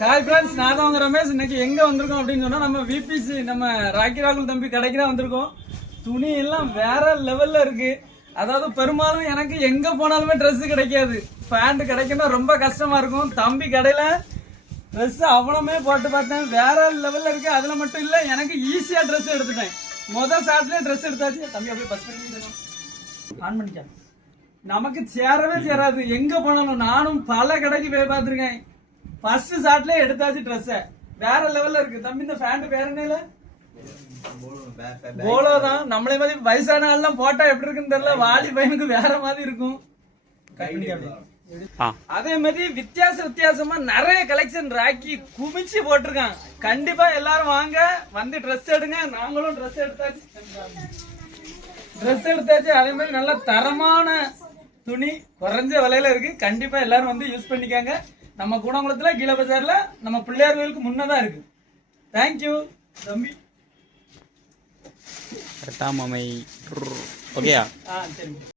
Hi friends, நான் தான் உங்க ரமேஷ். இன்னைக்கு எங்க வந்திருக்கோம் அப்படின்னு சொன்னா நம்ம விபிசி நம்ம ராக்கி ராகுல் தம்பி கடைக்கு தான் வந்திருக்கோம். துணி எல்லாம் வேற லெவல்ல இருக்கு. அதாவது பெரும்பாலும் எனக்கு எங்க போனாலுமே ட்ரெஸ் கிடைக்காது. பேண்ட் கிடைக்கணும் ரொம்ப கஷ்டமா இருக்கும். தம்பி கடையில ட்ரெஸ் அவனுமே போட்டு பார்த்தேன், வேற லெவல்ல இருக்கு. அதுல மட்டும் இல்ல, எனக்கு ஈஸியா ட்ரெஸ் எடுத்துட்டேன். மொதல் ஷாட்லயே ட்ரெஸ் எடுத்தாச்சு. தம்பி அப்படியே பஸ் ஆன் பண்ணிக்க. நமக்கு சேரவே சேராது எங்க போனாலும். நானும் பல கடைக்கு போய் பார்த்திருக்கேன். ஃபர்ஸ்ட் ஷாட்ல எடுத்தாச்சு ட்ரெஸ். வேற லெவல்ல இருக்கு. தம்பி இந்த பேண்ட் பேர் என்ன? போலோ தான். நம்மளே மாதிரி வயசான ஆள்லாம் போட்டா எப்படி இருக்குன்னு தெரியல. வாலி பையனுக்கு வேற மாதிரி இருக்கும். அதே மாதிரி வித்தியாசமா நிறைய கலெக்ஷன் ராக்கி குமிச்சு போட்டிருக்கான். கண்டிப்பா எல்லாரும் வாங்க, வந்து ட்ரெஸ் எடுங்க. நாங்களும் ட்ரெஸ் எடுத்தாச்சு. அதே மாதிரி நல்ல தரமான துணி குறைஞ்ச விலையில இருக்கு. கண்டிப்பா எல்லாரும் வந்து யூஸ் பண்ணிக்காங்க. நம்ம கூடங்குளத்துல கீழ பஜார்ல நம்ம பிள்ளையார் கோயிலுக்கு முன்னதான் இருக்கு. தேங்க்யூ தம்பி. ஓகேயா? சரி.